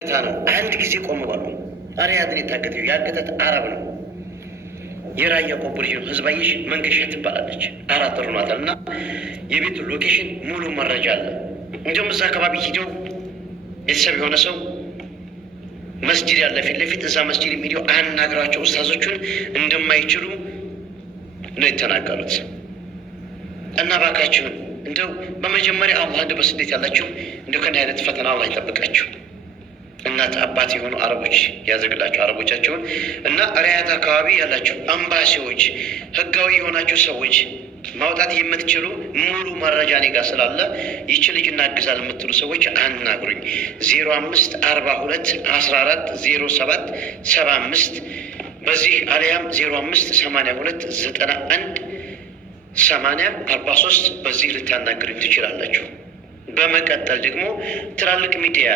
ነው። አንድ ጊዜ ቆም ባሉ ሪያድን የታገተው ያገታት አረብ ነው። የራያ ቆቦ ልጅ ነው። ህዝባይሽ መንገሻ ትባላለች። 4 ወር ሆኗታል። እና የቤቱ ሎኬሽን ሙሉ መረጃ አለ። እንዲሁም እዛ አካባቢ ሂደው ቤተሰብ የሆነ ሰው መስጂድ ያለ ፊት ለፊት እዛ መስጂድ ሂደው አናግራቸው ኡስታዞቹን እንደማይችሉ ነው የተናገሩት። እና ባካችሁን እንደው በመጀመሪያ አላህ እንደ በስደት ያላችሁ እንደው ከእንዲህ አይነት ፈተና አላህ ይጠብቃችሁ። እናት አባት የሆኑ አረቦች ያዘግላቸው አረቦቻቸውን እና ሪያድ አካባቢ ያላቸው አምባሲዎች፣ ህጋዊ የሆናቸው ሰዎች ማውጣት የምትችሉ ሙሉ መረጃ እኔ ጋር ስላለ ይቺ ልጅ እናግዛል የምትሉ ሰዎች አናግሩኝ። 0542140775 በዚህ አሊያም 0582918043 በዚህ ልታናግሩኝ ትችላላችሁ። በመቀጠል ደግሞ ትላልቅ ሚዲያ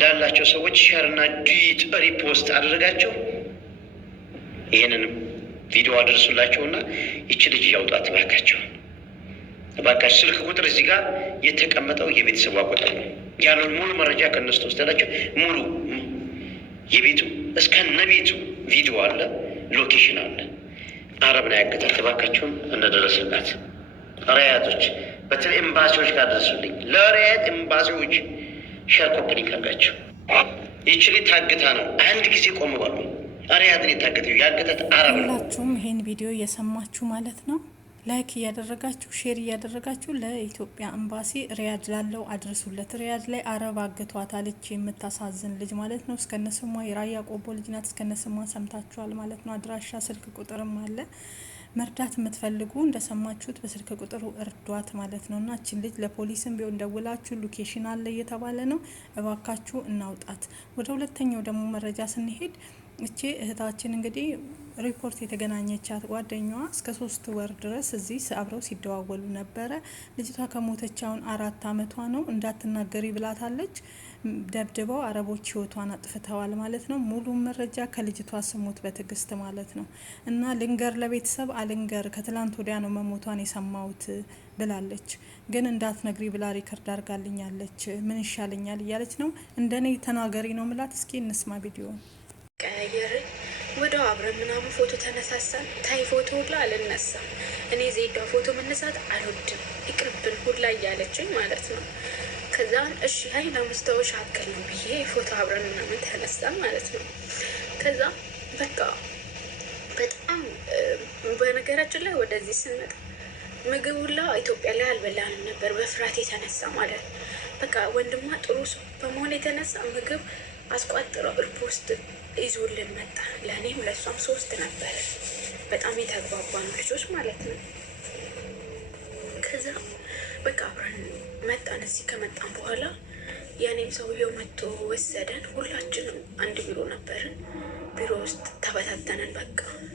ላላቸው ሰዎች ሸርና ዲት ሪፖስት አደረጋቸው። ይህንንም ቪዲዮ አደርሱላቸውና ይቺ ልጅ ያውጣት እባካቸው። እባካችሁ ስልክ ቁጥር እዚህ ጋር የተቀመጠው የቤተሰቧ ቁጥር ነው። ያለውን ሙሉ መረጃ ከነሱ ተወስዳላቸው። ሙሉ የቤቱ እስከነ ቤቱ ቪዲዮ አለ፣ ሎኬሽን አለ። አረብ ነው ያገታት። እባካችሁን እንደደረስላት ሪያዶች፣ በተለይ ኤምባሲዎች ጋር ደርሱልኝ። ለሪያድ ኤምባሲዎች ሸር ኮምፕሊክ አድርጋቸው። ይቺ ልጅ ታግታ ነው። አንድ ጊዜ ቆም ባሉ ሪያድን የታገተው ያገታት አረብ ነው። ሁላችሁም ይሄን ቪዲዮ እየሰማችሁ ማለት ነው ላይክ እያደረጋችሁ ሼር እያደረጋችሁ ለኢትዮጵያ ኤምባሲ ሪያድ ላለው አድርሱለት። ሪያድ ላይ አረብ አግቷታለች፣ የምታሳዝን ልጅ ማለት ነው። እስከነስሟ የራያ ቆቦ ልጅ ናት። እስከነስሟ ሰምታችኋል ማለት ነው። አድራሻ ስልክ ቁጥርም አለ። መርዳት የምትፈልጉ እንደሰማችሁት በስልክ ቁጥሩ እርዷት ማለት ነው። እና እችን ልጅ ለፖሊስም ቢሆን ደውላችሁ ሎኬሽን አለ እየተባለ ነው፣ እባካችሁ እናውጣት። ወደ ሁለተኛው ደግሞ መረጃ ስንሄድ እቺ እህታችን እንግዲህ ሪፖርት የተገናኘቻት ጓደኛዋ እስከ 3 ወር ድረስ እዚህ አብረው ሲደዋወሉ ነበረ። ልጅቷ ከሞተች አሁን 4 አመቷ ነው። እንዳትናገሪ ብላታለች። ደብድበው አረቦች ህይወቷን አጥፍተዋል ማለት ነው። ሙሉ መረጃ ከልጅቷ ስሙት በትዕግስት ማለት ነው። እና ልንገር ለቤተሰብ አልንገር ከትላንት ወዲያ ነው መሞቷን የሰማሁት ብላለች። ግን እንዳትነግሪ ብላ ሪከርድ አድርጋልኛለች። ምን ይሻለኛል እያለች ነው። እንደኔ ተናገሪ ነው ምላት። እስኪ እንስማ ቪዲዮ። ቀያየርን ወደው አብረን ምናምን ፎቶ ተነሳሳን። ታይ ፎቶ ሁላ አልነሳም እኔ ዜዷ ፎቶ መነሳት አልወድም ይቅርብን ሁላ እያለችኝ ማለት ነው። ከዛን እሺ ሀይ ለመስታወሻ አክል ነው ብዬ ፎቶ አብረን ምናምን ተነሳን ማለት ነው። ከዛ በቃ በጣም በነገራችን ላይ ወደዚህ ስንመጣ ምግብ ሁላ ኢትዮጵያ ላይ አልበላንም ነበር በፍርሃት የተነሳ ማለት ነው። በቃ ወንድሟ ጥሩ ሰው በመሆን የተነሳ ምግብ አስቋጥረው ሪፖስት ይዞልን መጣ። ለእኔም ለእሷም 3 ነበረ። በጣም የተግባባኑ ልጆች ማለት ነው። ከዛ በቃ አብረን መጣን። እዚህ ከመጣን በኋላ የእኔም ሰውየው መጥቶ ወሰደን። ሁላችንም አንድ ቢሮ ነበርን። ቢሮ ውስጥ ተበታተነን።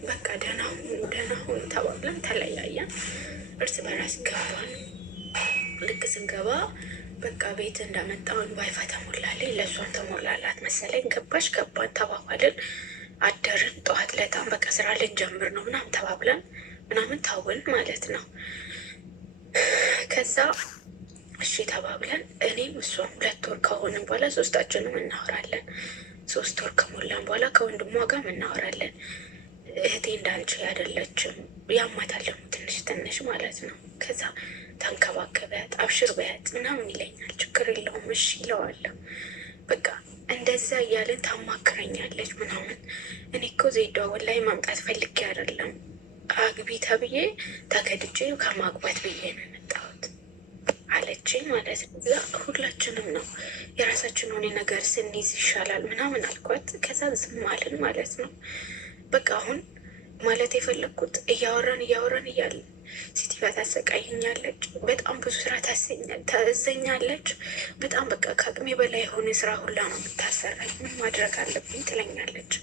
በቃ ደህና ሁኑ ተባብለን ተለያየን። እርስ በራስ ገባን። ልክ ስንገባ በቃ ቤት እንዳመጣውን ዋይፋይ ተሞላልኝ፣ ለእሷን ተሞላላት መሰለኝ። ገባን ተባባልን፣ አደርን። ጠዋት ለታም በቃ ስራ ልንጀምር ነው ምናምን ተባብለን ምናምን ታውን ማለት ነው። ከዛ እሺ ተባብለን እኔም እሷም 2 ወር ከሆንን በኋላ 3ታችንም እናወራለን። 3 ወር ከሞላን በኋላ ከወንድሟ ጋር እናወራለን። እህቴ እንዳንቺ አይደለችም ያማታል ደግሞ ትንሽ ማለት ነው። ከዛ ተንከባከቢያት አብሽር በያት ምናምን ይለኛል። ችግር የለውም እሺ ይለዋለሁ። በቃ እንደዛ እያለን ታማክረኛለች ምናምን። እኔ እኮ ዜዷ ወላሂ ማምጣት ፈልጌ አይደለም አግቢ ተብዬ ተገድጄ ከማግባት ብዬ ነው የመጣሁት አለችኝ ማለት ነው። እዛ ሁላችንም ነው የራሳችን ሆኔ ነገር ስንይዝ ይሻላል ምናምን አልኳት። ከዛ ዝም አልን ማለት ነው። በቃ አሁን ማለት የፈለግኩት እያወራን እያለን ሲቲቫ ታሰቃይኛለች። በጣም ብዙ ስራ ታዘኛለች። በጣም በቃ ከአቅሜ በላይ የሆነ ስራ ሁላ ነው የምታሰራኝ። ምን ማድረግ አለብኝ ትለኛለች።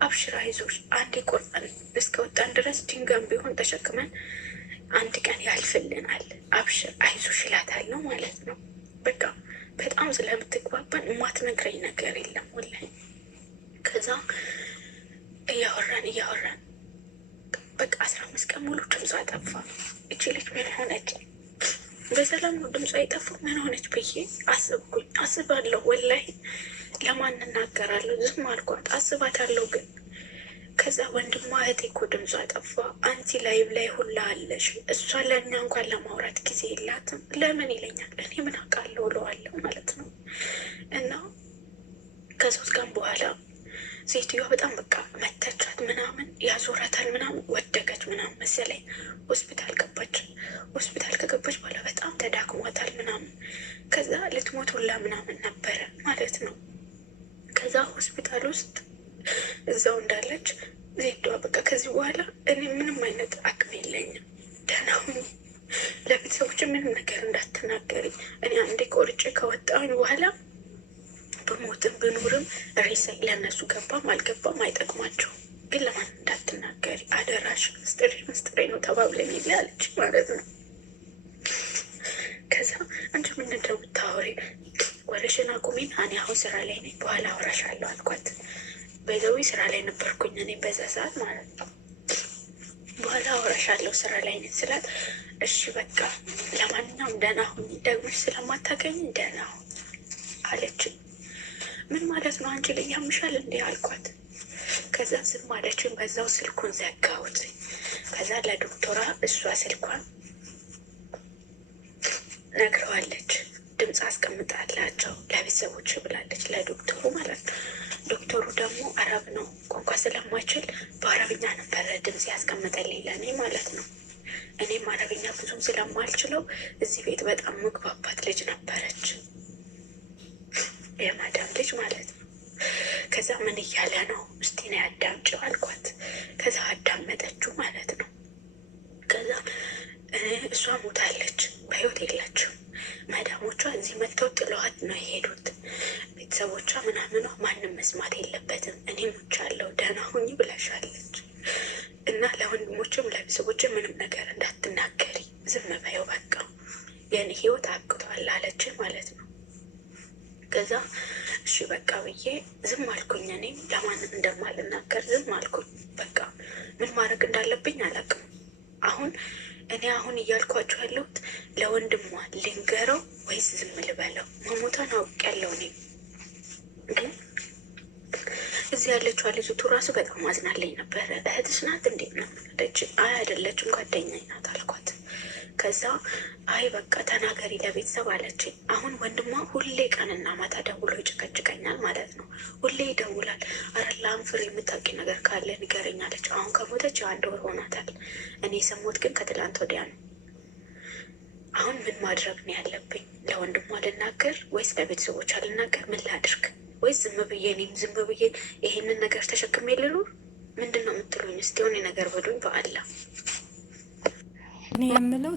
አብሽራ አይዞሽ፣ አንዴ ቆርጠን እስከወጣን ድረስ ድንጋም ቢሆን ተሸክመን አንድ ቀን ያልፍልናል። አብሽር አይዞሽ እላታለሁ ማለት ነው። በቃ በጣም ስለምትግባባን የማትነግረኝ ነገር የለም ወላሂ። ከዛ እያወራን በቃ 15 ቀን ሙሉ ድምጿ ጠፋ። እቺ ልጅ ምን ሆነች? በሰላም ነው ድምጿ የጠፋው። ምን ሆነች ብዬ አስባለሁ። ወላሂ ለማን እናገራለሁ? ዝም አልኳት። አስባታለሁ ግን ከዛ ወንድሟ እህቴ እኮ ድምጿ ጠፋ፣ አንቺ ላይብ ላይ ሁላ አለሽ፣ እሷ ለእኛ እንኳን ለማውራት ጊዜ የላትም ለምን ይለኛል። እኔ ምን አውቃለሁ እለዋለሁ ማለት ነው። እና ከሶስት ቀን በኋላ ሴትዮዋ በጣም በቃ መተቻት ምናምን ያዞረታል ምናምን ወደቀች ምናምን መሰለኝ። ሆስፒታል ገባች። ሆስፒታል ከገባች በኋላ በጣም ተዳክሟታል ምናምን። ከዛ ልትሞት ሁላ ምናምን ነበረ ማለት ነው። ከዛ ሆስፒታል ውስጥ እዛው እንዳለች ዜዷ በቃ ከዚህ በኋላ እኔ ምንም አይነት አቅም የለኝም፣ ደህና ሁኚ፣ ለቤተሰቦች ምንም ነገር እንዳትናገሪ፣ እኔ አንዴ ቆርጬ ከወጣሁኝ በኋላ በሞትም ብኖርም ሬሳይ ለእነሱ ገባም አልገባም አይጠቅማቸው፣ ግን ለማን እንዳትናገሪ አደራሽ፣ ምስጢሬ ነው ተባብለን የለ አለች ማለት ነው። ከዛ አንቺ ምንድን ነው የምታወሪ? ወሬሽን አቁሚን፣ እኔ አሁን ስራ ላይ ነኝ፣ በኋላ አወራሻለሁ አልኳት። በዘዊ ስራ ላይ ነበርኩኝ እኔ በዛ ሰዓት ማለት ነው። በኋላ አወራሻለሁ ስራ ላይ ነኝ ስላት፣ እሺ በቃ ለማንኛውም ደህና ሁኚ፣ ደግሞሽ ስለማታገኝ ደህና ሁኚ አለችኝ። ምን ማለት ነው አንቺ ላይ ያምሻል እንዴ አልኳት። ከዛ ዝም አለችኝ። በዛው ስልኩን ዘጋሁት። ከዛ ለዶክተሯ እሷ ስልኳን ነግረዋለች፣ ድምፅ አስቀምጣላቸው ለቤተሰቦች ብላለች፣ ለዶክተሩ ማለት ነው። ዶክተሩ ደግሞ አረብ ነው፣ ቋንቋ ስለማይችል በአረብኛ ነበረ ድምፅ ያስቀምጠልኝ ለእኔ ማለት ነው። እኔም አረብኛ ብዙም ስለማልችለው እዚህ ቤት በጣም መግባባት ልጅ ነበረች፣ የማዳም ልጅ ማለት ነው። ከዛ ምን እያለ ነው እስቲ ነው ያዳምጪው አልኳት። ከዛ አዳመጠችው ማለት ነው። ከዛ እሷ ሞታለች፣ በህይወት የለችም። መዳሞቿ እዚህ መጥተው ጥለዋት ነው የሄዱት። ቤተሰቦቿ ምናምኗ ማንም መስማት የለበትም፣ እኔ ሞቻለሁ ደህና ሁኚ ብላሻለች። እና ለወንድሞችም ለቤተሰቦችም ምንም ነገር እንዳትናገሪ፣ ዝም በይው በቃ የኔ ህይወት አብቅቷል አለችን ማለት ነው። ከዛ እሺ በቃ ብዬ ዝም አልኩኝ። እኔም ለማንም እንደማልናገር ዝም አልኩኝ። በቃ ምን ማድረግ እንዳለብኝ አላውቅም። እኔ አሁን እያልኳቸው ያለሁት ለወንድሟ ልንገረው ወይስ ዝም ልበለው? መሞቷን አውቄያለሁ። እኔ ግን እዚህ ያለችው ልጅቱ ራሱ በጣም አዝናለኝ ነበረ። እህትሽ ናት እንዴት ነው አለች። አይ አይደለችም ጓደኛዬ ናት አልኳት። ከዛ አይ በቃ ተናገሪ ለቤተሰብ አለችኝ። አሁን ወንድሟ ሁሌ ቀንና ማታ ደውሎ ይጨቀጭቀኛል ማለት ነው። ሁሌ ይደውላል። አረላም ፍሬ የምታውቂ ነገር ካለ ንገረኝ አለች። አሁን ከሞተች 1 ወር ሆናታል። እኔ የሰማሁት ግን ከትላንት ወዲያ ነው። አሁን ምን ማድረግ ነው ያለብኝ? ለወንድሟ ልናገር ወይስ ለቤተሰቦች ልናገር? ምን ላድርግ? ወይስ ዝም ብዬ እኔም ዝም ብዬ ይሄንን ነገር ተሸክሜ ልኑር? ምንድን ነው የምትሉኝ? እስቲ የሆነ ነገር በሉኝ በአላ። እኔ የምለው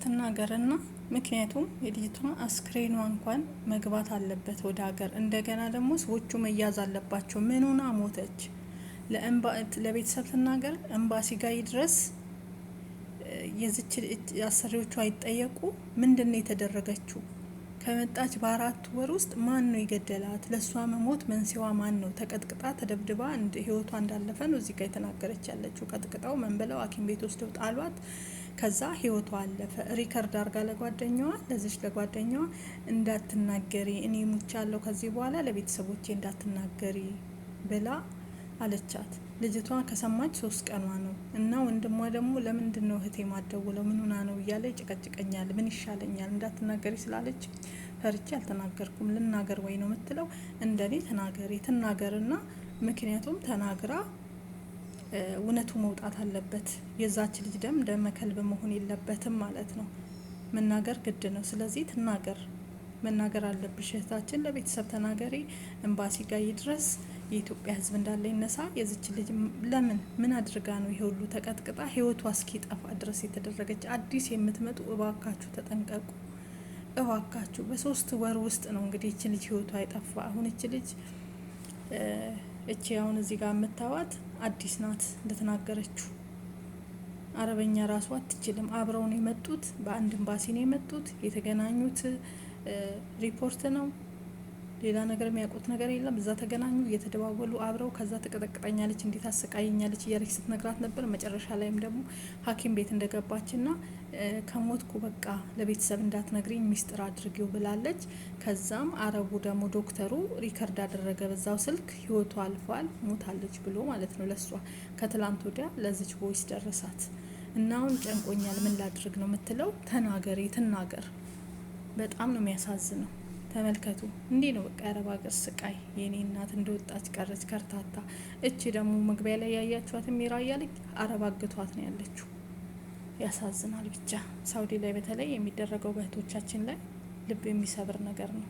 ትናገርና ምክንያቱም የልጅቷ አስክሬኗ እንኳን መግባት አለበት ወደ ሀገር። እንደገና ደግሞ ሰዎቹ መያዝ አለባቸው። ምን ሆና ሞተች? ለቤተሰብ ትናገር፣ ኤምባሲ ጋር ይድረስ፣ የዝች አሰሪዎቹ አይጠየቁ። ምንድን ነው የተደረገችው? ከመጣች በ4 ወር ውስጥ ማን ነው የገደላት? ለእሷ መሞት መንስኤዋ ማን ነው? ተቀጥቅጣ ተደብድባ ህይወቷ እንዳለፈ ነው እዚህ ጋር የተናገረች ያለችው። ቀጥቅጠው መንበለው ሐኪም ቤት ወስደው ጣሏት። ከዛ ህይወቷ አለፈ። ሪከርድ አርጋ ለጓደኛዋ ለጓደኛዋ እንዳትናገሪ፣ እኔ ሙቻለሁ፣ ከዚህ በኋላ ለቤተሰቦቼ እንዳትናገሪ ብላ አለቻት። ልጅቷ ከሰማች 3 ቀኗ ነው። እና ወንድሟ ደግሞ ለምንድን ነው እህቴ ማደውለው ምን ሆና ነው እያለ ይጨቀጭቀኛል፣ ምን ይሻለኛል፣ እንዳትናገሪ ስላለች ፈርቼ አልተናገርኩም። ልናገር ወይ ነው የምትለው። እንደኔ ትናገርና ምክንያቱም ተናግራ እውነቱ መውጣት አለበት። የዛች ልጅ ደም ከልብ መሆን የለበትም ማለት ነው። መናገር ግድ ነው። ስለዚህ መናገር አለብሽ እህታችን። ለቤተሰብ ተናገሪ፣ ኤምባሲ ጋር ይድረስ፣ የኢትዮጵያ ሕዝብ እንዳለ ይነሳ። የዚች ልጅ ምን አድርጋ ነው ይሄ ሁሉ ተቀጥቅጣ ህይወቷ እስኪጠፋ ድረስ የተደረገች? አዲስ የምትመጡ እባካችሁ ተጠንቀቁ፣ እባካችሁ። በ3 ወር ውስጥ ነው እንግዲህ እቺ ልጅ ህይወቷ የጠፋ። አሁን እቺ ልጅ አሁን እዚህ ጋር የምታዋት አዲስ ናት። እንደተናገረችው አረበኛ ራሱ አትችልም። አብረው ነው የመጡት፣ በአንድ ኤምባሲ ነው የመጡት። የተገናኙት ሪፖርት ነው ሌላ ነገር የሚያውቁት ነገር የለም። እዛ ተገናኙ፣ እየተደዋወሉ አብረው፣ ከዛ ትቀጠቅጠኛለች፣ እንዴት አሰቃየኛለች እያለች ስትነግራት ነበር። መጨረሻ ላይም ደግሞ ሐኪም ቤት እንደገባችና ከሞትኩ በቃ ለቤተሰብ እንዳትነግሪኝ ሚስጥር አድርጊው ብላለች። ከዛም አረቡ ደግሞ ዶክተሩ ሪከርድ አደረገ በዛው ስልክ ህይወቷ አልፏል ሞታለች ብሎ ማለት ነው። ለሷ ከትላንት ወዲያ ለዚች ቦይስ ደረሳት እና አሁን ጨንቆኛል ምን ላድርግ ነው የምትለው። ተናገሪ ትናገር። በጣም ነው የሚያሳዝነው። ተመልከቱ፣ እንዲህ ነው በቃ የአረብ ሀገር ስቃይ። የኔ እናት እንደወጣች ቀረች ከርታታ። እቺ ደግሞ መግቢያ ላይ ያያችኋት ሚራያ ልጅ አረብ አግቷት ነው ያለችው። ያሳዝናል። ብቻ ሳውዲ ላይ በተለይ የሚደረገው በእህቶቻችን ላይ ልብ የሚሰብር ነገር ነው።